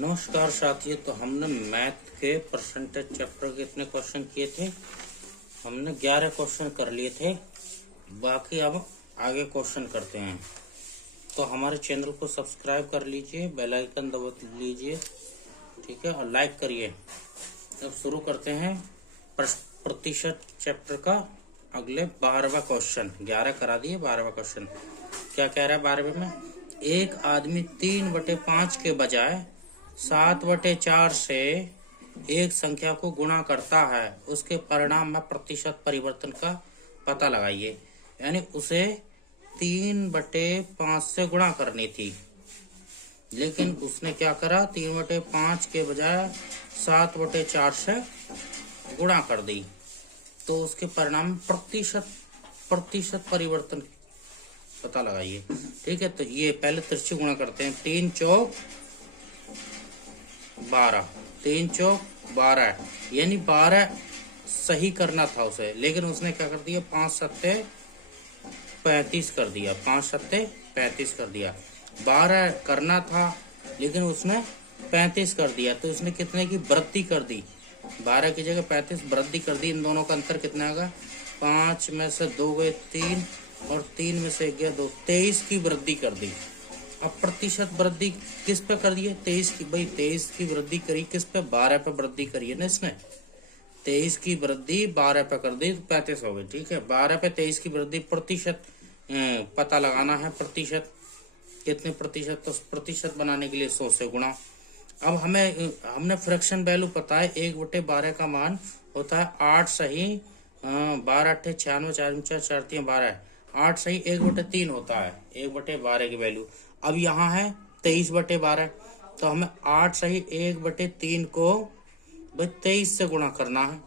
नमस्कार साथियों। तो हमने मैथ के परसेंटेज चैप्टर के इतने क्वेश्चन किए थे। हमने 11 क्वेश्चन कर लिए थे, बाकी अब आगे क्वेश्चन करते हैं। तो हमारे चैनल को सब्सक्राइब कर लीजिए, बेल आइकन दबा लीजिए, ठीक है, और लाइक करिए। अब शुरू करते हैं प्रतिशत चैप्टर का अगले 12वां क्वेश्चन। 11 करा दिए, 12वां क्वेश्चन क्या कह रहा है 12वें में। एक आदमी 3/5 के बजाय 7/4 से एक संख्या को गुणा करता है, उसके परिणाम में प्रतिशत परिवर्तन का पता लगाइए। यानी उसे 3/5 से गुणा करनी थी, लेकिन उसने क्या करा, 3/5 के बजाय 7/4 से गुणा कर दी। तो उसके परिणाम प्रतिशत परिवर्तन पता लगाइए। ठीक है, तो ये पहले तिरछी गुणा करते हैं। 3 चौक 12, 3 चौक 12, यानी 12 सही करना था उसे, लेकिन उसने क्या कर दिया, 5 सत्ते 35 कर दिया। 5 सत्ते 35 कर दिया। 12 करना था, लेकिन उसने 35 कर दिया। तो उसने कितने की वृद्धि कर दी, 12 की जगह 35 वृद्धि कर दी। इन दोनों का अंतर कितना आएगा, 5 में से 2 गए 3 और 3 में से 1 गया 2, 23 की वृद्धि कर दी। अब प्रतिशत वृद्धि किस पे कर दी है, 23 की। भाई 23 की वृद्धि करी किस पे, 12 पे वृद्धि करी है ना इसने। 23 की वृद्धि 12 पे कर दी तो 35 हो गई। ठीक है, 12 पे 23 की वृद्धि। प्रतिशत पता लगाना है, प्रतिशत कितने प्रतिशत। तो प्रतिशत बनाने के लिए 100 से गुणा। अब हमने फ्रैक्शन वैल्यू पता है, 1/12 का मान होता है 8 सही 12 8 96 4 4 3 12, 8 सही 1/3 होता है 1/12 की वैल्यू। अब यहाँ है 23/12, तो हमें 8 सही 1/3 को 23 से गुणा करना है।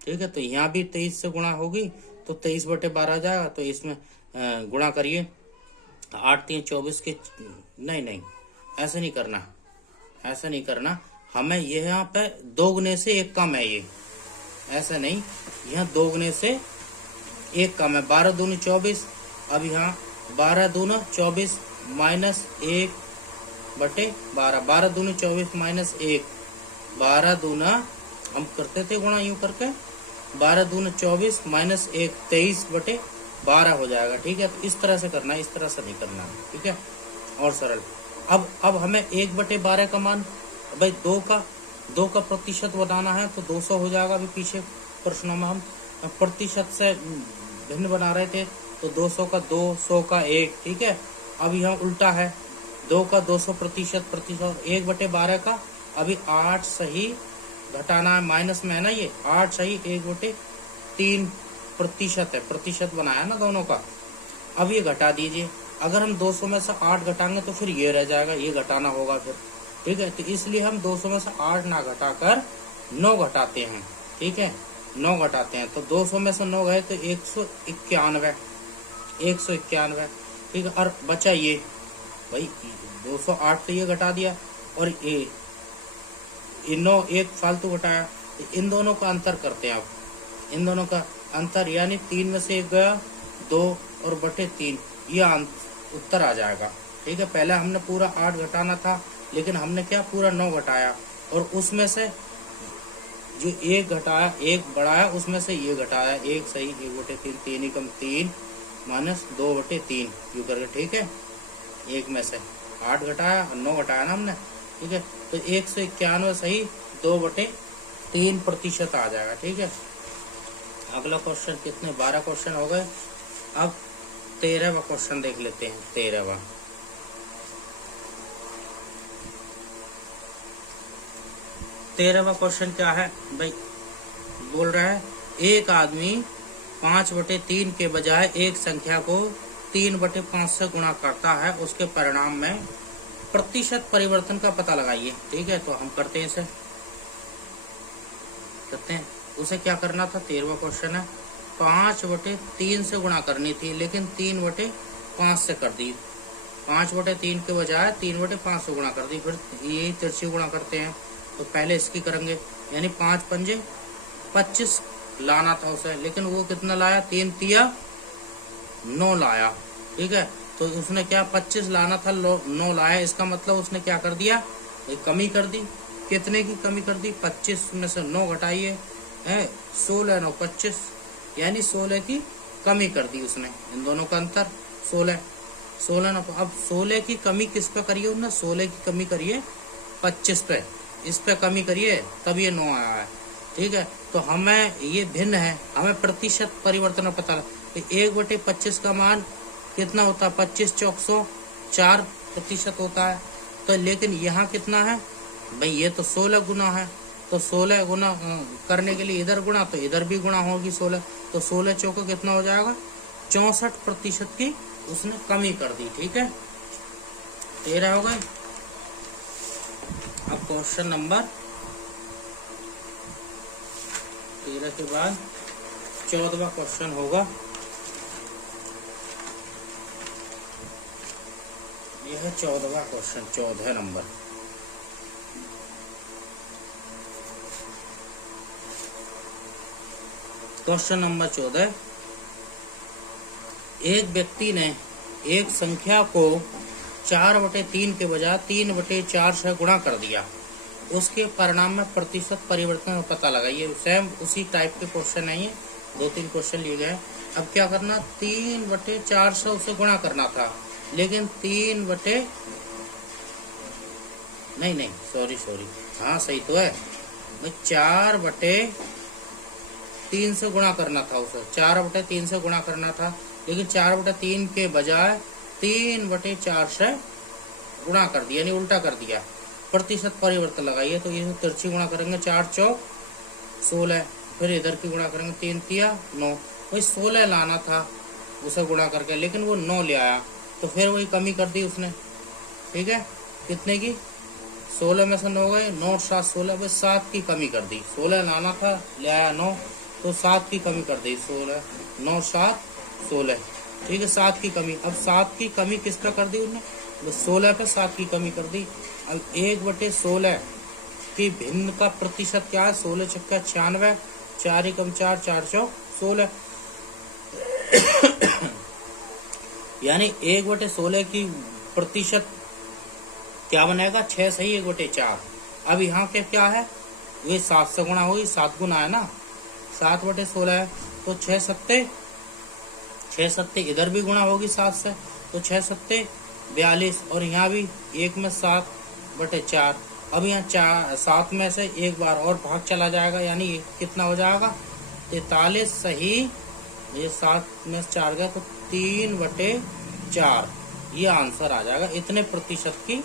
ठीक है, तो यहाँ भी 23 से गुणा होगी तो 23/12 आ जाएगा। तो इसमें गुणा करिए, 8 3 24 के नहीं ऐसे नहीं करना, ऐसा नहीं करना। हमें यहाँ पे 2 गुने से 1 कम है, ये ऐसा नहीं, यहाँ 2 गुने से 1 कम है। 12 दूनी 24। अब यहाँ 12 दूना 24 माइनस 1/12, 12 दूनी 24 माइनस 1, 12 दूना हम करते थे गुणा यूं करके, 12 दूना 24 माइनस 1, 23/12 हो जाएगा। ठीक है, तो इस तरह से करना, इस तरह से नहीं करना। ठीक है, और सरल। अब हमें 1/12 का मान, भाई 2 का प्रतिशत बनाना है तो 200 हो जाएगा। अभी पीछे प्रश्नों में हम प्रतिशत से भिन्न बना रहे थे, तो 200 का 2, 100 का 1। ठीक है, अब यहाँ उल्टा है, 2 का 200 प्रतिशत 1/12 का अभी 8 सही घटाना है, माइनस में है ना, ये 8 सही 1/3 प्रतिशत है, प्रतिशत बनाया ना दोनों का। अब ये घटा दीजिए। अगर हम 200 में से 8 घटाएंगे तो फिर ये रह जाएगा, ये घटाना होगा फिर। ठीक है, तो इसलिए हम 200 में से 8 ना घटाकर 9 घटाते हैं। ठीक है, 9 घटाते हैं, तो 200 में से 9 गए तो 191। ठीक है, और बचा ये, भाई 208 तो ये घटा दिया, और ये 9 एक फालतू घटाया। तो इन दोनों का अंतर करते हैं। अब इन दोनों का अंतर, यानी 3 में से 1 गया 2 और बटे 3, यह उत्तर आ जाएगा। ठीक है, पहले हमने पूरा 8 घटाना था, लेकिन हमने क्या पूरा 9 घटाया, और उसमें से जो 1 घटाया, 1 बढ़ाया, उसमें से ये घटाया 1 सही 1/3, 3 ही कम 3 माइनस 2/3 यू करके। ठीक है, 1 में से 8 घटाया और 9 घटाया ना हमने। ठीक है, तो 191 सही 2/3 प्रतिशत आ जाएगा। ठीक है, अगला क्वेश्चन कितने, 12 क्वेश्चन हो गए। अब 13वां क्वेश्चन देख लेते हैं। 13वां क्वेश्चन क्या है भाई, बोल रहा है एक आदमी 5/3 के बजाय एक संख्या को 3/5 से गुणा करता है, उसके परिणाम में प्रतिशत परिवर्तन का पता लगाइए। ठीक है, तो हम करते हैं, इसे करते हैं। उसे क्या करना था, 13वां क्वेश्चन है, 5/3 से गुणा करनी थी, लेकिन 3/5 से कर दी। 5/3 के बजाय 3/5 से गुणा कर दी। फिर ये तिरछी गुणा करते हैं, तो पहले इसकी करेंगे, यानी 5 पंजे 25 लाना था उसे, लेकिन वो कितना लाया, 3 तिया 9 लाया। ठीक है, तो उसने क्या 25 लाना था, 9 लाया। इसका मतलब उसने क्या कर दिया, ये कमी कर दी, कितने की कमी कर दी? 25 में से 9 घटाइए है 16 9 25, यानी 16 की कमी कर दी उसने। इन दोनों का अंतर 16 16 9। अब 16 की कमी किस पे करिए उसने? 16 की कमी करिए 25 पे, इस पे कमी करिए तब ये 9 आया है। ठीक है, तो हमें ये भिन्न है, हमें प्रतिशत परिवर्तन पता लगा। 1/25 का मान कितना होता है? 25 चौक 100 4% होता है। तो लेकिन यहाँ कितना है भाई? ये तो 16 गुना है, तो 16 गुना करने के लिए इधर गुणा, तो इधर भी गुणा होगी 16, तो 16 चौको कितना हो जाएगा? 64% की उसने कमी कर दी। ठीक है, 13 हो गए। अब क्वेश्चन नंबर 13 के बाद 14वां क्वेश्चन होगा। यह है 14वां क्वेश्चन, 14 नंबर। Question number 14। एक व्यक्ति ने एक संख्या को 4/3 के बजाय 3/4 से गुणा कर दिया। उसके परिणाम में प्रतिशत परिवर्तन का पता लगाइए। सेम उसी टाइप के क्वेश्चन है ये, 2-3 क्वेश्चन लिए गए। अब क्या करना? 3/4 से उसे गुणा करना था, लेकिन 3 नहीं सॉरी हाँ सही तो है भाई, 4/3 से गुणा करना था उसे, 4/3 से गुणा करना था, लेकिन 4/3 के बजाय 3/4 से गुणा कर दिया, यानी उल्टा कर दिया। प्रतिशत परिवर्तन लगाइए, तो ये तिरछी गुणा करेंगे 4 चौक 16, फिर इधर की गुणा करेंगे 3 तिया 9। वही 16 लाना था उसे गुणा करके, लेकिन वो 9 ले आया, तो फिर वही कमी कर दी उसने। ठीक है, कितने की? 16 में से 9 गए, 9 7 16, बस 7 की कमी कर दी। 16 लाना था, ले आया 9, तो 7 की कमी कर दी। 16 9 7 16। ठीक है, 7 की कमी। अब 7 की कमी किस पे कर दी उन्होंने? 16 पे 7 की कमी कर दी। अब 1/16 की भिन्न का प्रतिशत क्या है? 16 छक्का 96, 4 एकम 4 4 चौक 16, यानी 1/16 की प्रतिशत क्या बनेगा? 6 सही 1/4। अब यहाँ के क्या है? ये 7 से गुणा होगी, 7 गुना है ना, 7/16 है, तो 6 सत्ते इधर भी गुणा होगी 7 से, तो 6 सत्ते 42, और यहाँ भी 1 में 7/4। अब यहाँ 7 में से एक बार और भाग चला जाएगा, यानी कितना हो जाएगा? 43 सही, ये 7 में 4 गया, तो 3/4 ये आंसर आ जाएगा। इतने प्रतिशत की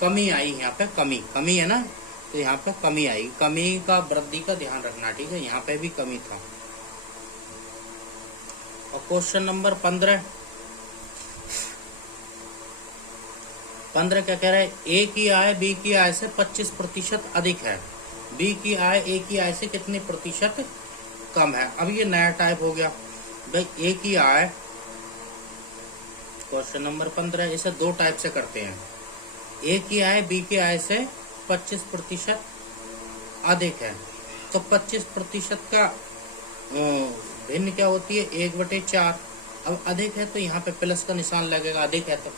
कमी आई यहाँ पे, कमी है ना, तो यहाँ पे कमी आई। कमी का वृद्धि का ध्यान रखना। ठीक है, यहाँ पे भी कमी था। और क्वेश्चन नंबर 15 क्या कह रहा है? ए की आय बी की आय से 25% अधिक है, बी की आय ए की आय से कितने प्रतिशत कम है। अब ये नया टाइप हो गया भाई। ए की आय, क्वेश्चन नंबर 15, इसे 2 टाइप से करते हैं। ए की आय बी की आय से 25% अधिक है, तो 25% का भिन्न क्या होती है? 1/4। अब अधिक है तो यहाँ पे प्लस का निशान लगेगा, अधिक है तो।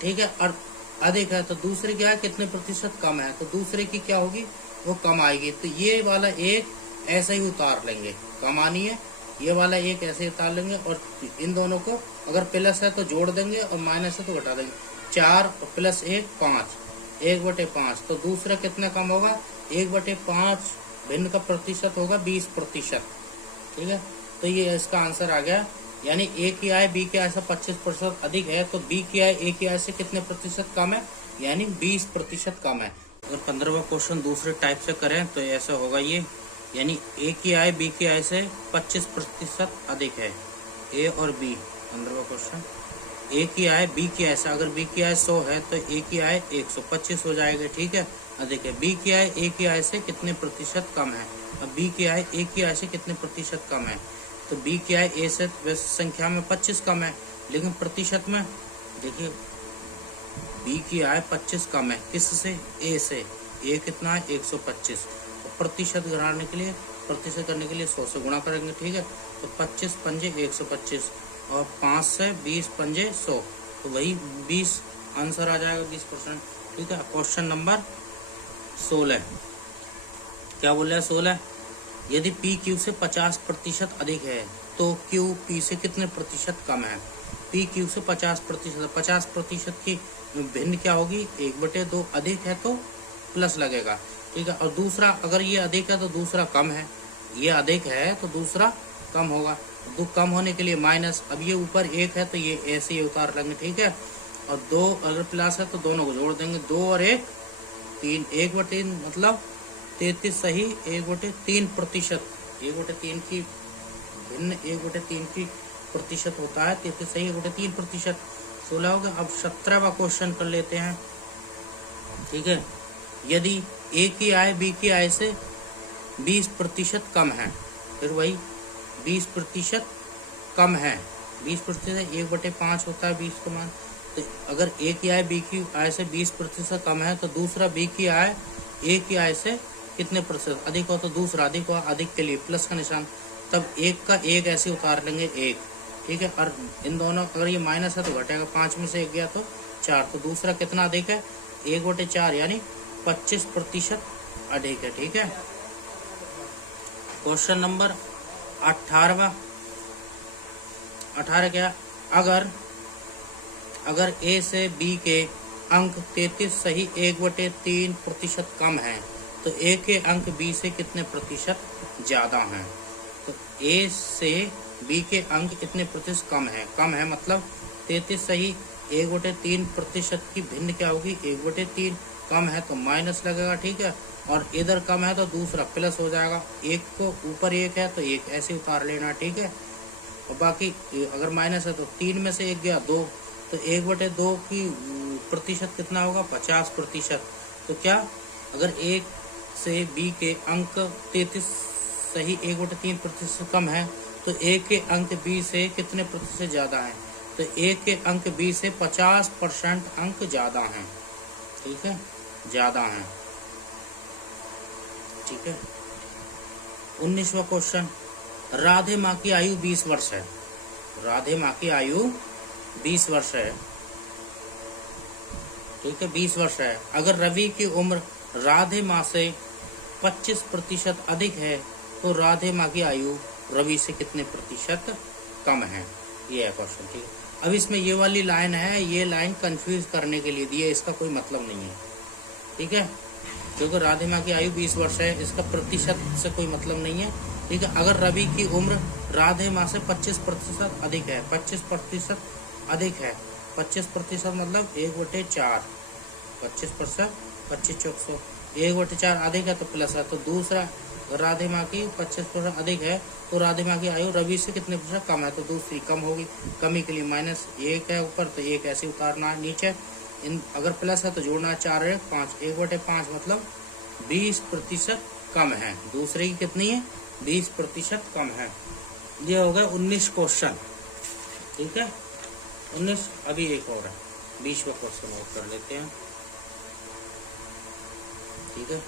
ठीक है, और अधिक है तो दूसरे क्या है? कितने प्रतिशत कम है, तो दूसरे की क्या होगी? वो कम आएगी। तो ये वाला एक ऐसे ही उतार लेंगे, कम आनी है, ये वाला एक ऐसे ही उतार लेंगे, और इन दोनों को अगर प्लस है तो जोड़ देंगे और माइनस है तो घटा देंगे। 4 + 1 5, 1/5। तो दूसरा कितना कम होगा? 1/5 भिन्न का प्रतिशत होगा 20%। ठीक है, तो ये इसका आंसर आ गया। यानी ए की आय बी की आय से 25% अधिक है, तो बी की आय ए की आय से कितने प्रतिशत कम है? यानी 20% कम है। अगर 15वां क्वेश्चन दूसरे टाइप से करें तो ऐसा होगा ये, यानी ए की आय बी की आय से 25% अधिक है, ए और बी। 15वां क्वेश्चन, ए की आय बी की आय से, अगर बी की आय 100 है तो ए की आय 125 हो जाएगा। ठीक है, अधिक है। बी की आय ए की आय से कितने प्रतिशत कम है? अब बी की आय ए की आय से कितने प्रतिशत कम है? तो बी की आय ए से संख्या में 25 कम है, लेकिन प्रतिशत में देखिए बी की आय 25 कम है, किससे? ए से। ए कितना है? 125। तो प्रतिशत घटाने के लिए, प्रतिशत करने के लिए 100 से गुणा करेंगे। ठीक है, तो 25 पंजे 125, और 5 से 20 पंजे 100, तो वही 20 आंसर आ जाएगा, 20%। ठीक है। क्वेश्चन नंबर 16 क्या बोल रहा है? 16 यदि पी क्यू से 50% अधिक है तो क्यू पी से कितने प्रतिशत कम है? पी क्यू से 50%, 50% की भिन्न क्या होगी? 1/2 अधिक है तो प्लस लगेगा, ठीक है। और दूसरा अगर ये अधिक है तो दूसरा कम है, ये अधिक है तो दूसरा कम होगा, तो कम होने के लिए माइनस। अब ये ऊपर 1 है तो ये ऐसे ही उतार लेंगे, ठीक है। और 2 अगर प्लस है तो दोनों को जोड़ देंगे, 2 और 1 3, 1/3 मतलब 33 सही 1/3%, 1/3 की भिन्न 1/3 की प्रतिशत होता है, 33 सही 1/3%। 16 हो गया। अब 17वां क्वेश्चन कर लेते हैं, ठीक है। यदि ए की आय बी की आय से 20% कम है, फिर वही 20% कम है, 20% 1/5 होता है 20 का मान। तो अगर ए की आय बी की आय से 20% कम है तो दूसरा बी की आय ए की आय से कितने प्रतिशत अधिक हो? तो दूसरा अधिक हो, अधिक के लिए प्लस का निशान, तब 1 का 1 ऐसे उतार लेंगे 1, ठीक है। और इन दोनों अगर ये माइनस है तो घटेगा, 5 में से 1 गया तो 4, तो दूसरा कितना अधिक है? 1/4 यानी 25% अधिक है, ठीक है। क्वेश्चन नंबर 18 क्या? अगर ए से बी के अंक 33 सही 1/3% कम है तो ए के अंक बी से कितने प्रतिशत ज्यादा हैं? तो ए से बी के अंक कितने प्रतिशत कम है? कम है मतलब 33 सही 1/3% की भिन्न क्या होगी? 1/3। कम है तो माइनस लगेगा, ठीक है। और इधर कम है तो दूसरा प्लस हो जाएगा, एक को ऊपर 1 है तो 1 ऐसे उतार लेना, ठीक है। और बाकी अगर माइनस है तो 3 में से 1 गया 2, तो 1/2 की प्रतिशत कितना होगा? 50%। तो क्या अगर एक से बी के अंक 33 सही 1/3% कम है तो ए के अंक बी से कितने प्रतिशत ज्यादा हैं? तो ए के अंक बी से 50% अंक ज्यादा हैं, ठीक है, ज्यादा हैं, ठीक है। 19वां क्वेश्चन, राधे माँ की आयु 20 वर्ष है, राधे माँ की आयु 20 वर्ष है, ठीक है, 20 वर्ष है। अगर रवि की उम्र राधे माँ से 25% अधिक है तो राधे माँ की आयु रवि से कितने प्रतिशत कम है? ये है क्वेश्चन, ठीक है। अब इसमें ये वाली लाइन है, ये लाइन कंफ्यूज करने के लिए दी है, इसका कोई मतलब नहीं है, ठीक है, क्योंकि राधे माँ की आयु 20 वर्ष है, इसका प्रतिशत से कोई मतलब नहीं है, ठीक है। अगर रवि की उम्र राधे माँ से 25% अधिक है, 25% अधिक है, 25% मतलब 1/4, 25%, 25/400, 1/4 अधिक है तो प्लस है। तो दूसरा राधे माँ की 25% अधिक है तो राधे माँ की आयु रवि से कितने प्रतिशत कम है? तो दूसरी कम होगी, कमी के लिए माइनस 1 है ऊपर तो 1 ऐसे उतारना है नीचे। इन अगर प्लस है तो जोड़ना है 4 और 5, 1/5 मतलब 20% कम है, दूसरे की कितनी है? 20% कम है। ये हो गया 19 क्वेश्चन, ठीक है, 19। अभी एक और है, 20वां क्वेश्चन और कर लेते हैं, ठीक है।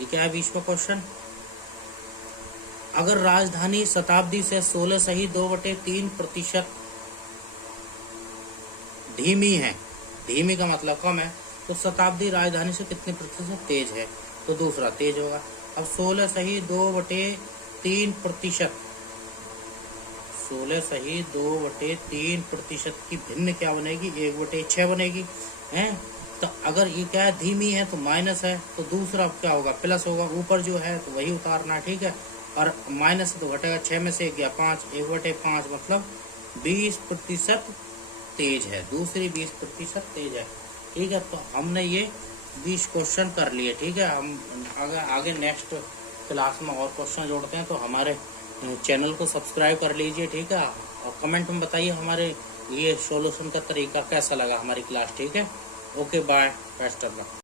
ये क्या है 20वां क्वेश्चन? अगर राजधानी शताब्दी से 16 सही 2/3% धीमी है, धीमी का मतलब कम है, तो शताब्दी राजधानी से कितने प्रतिशत तेज है? तो दूसरा तेज होगा। अब 16 सही 2/3%, 16 सही 2/3% की भिन्न क्या बनेगी? 1/6 बनेगी, है। तो अगर ये क्या है? धीमी है तो माइनस है, तो दूसरा क्या होगा? प्लस होगा, ऊपर जो है तो वही उतारना, ठीक है। और माइनस तो घटेगा, 6 में से 1 गया 5, 1/5 मतलब 20% तेज है, दूसरी 20% तेज है, ठीक है। तो हमने ये 20 क्वेश्चन कर लिए, ठीक है। हम आगे नेक्स्ट क्लास में और क्वेश्चन जोड़ते हैं, तो हमारे चैनल को सब्सक्राइब कर लीजिए, ठीक है। और कमेंट में बताइए हमारे ये सॉल्यूशन का तरीका कैसा लगा हमारी क्लास, ठीक है। Okay bye, best of luck.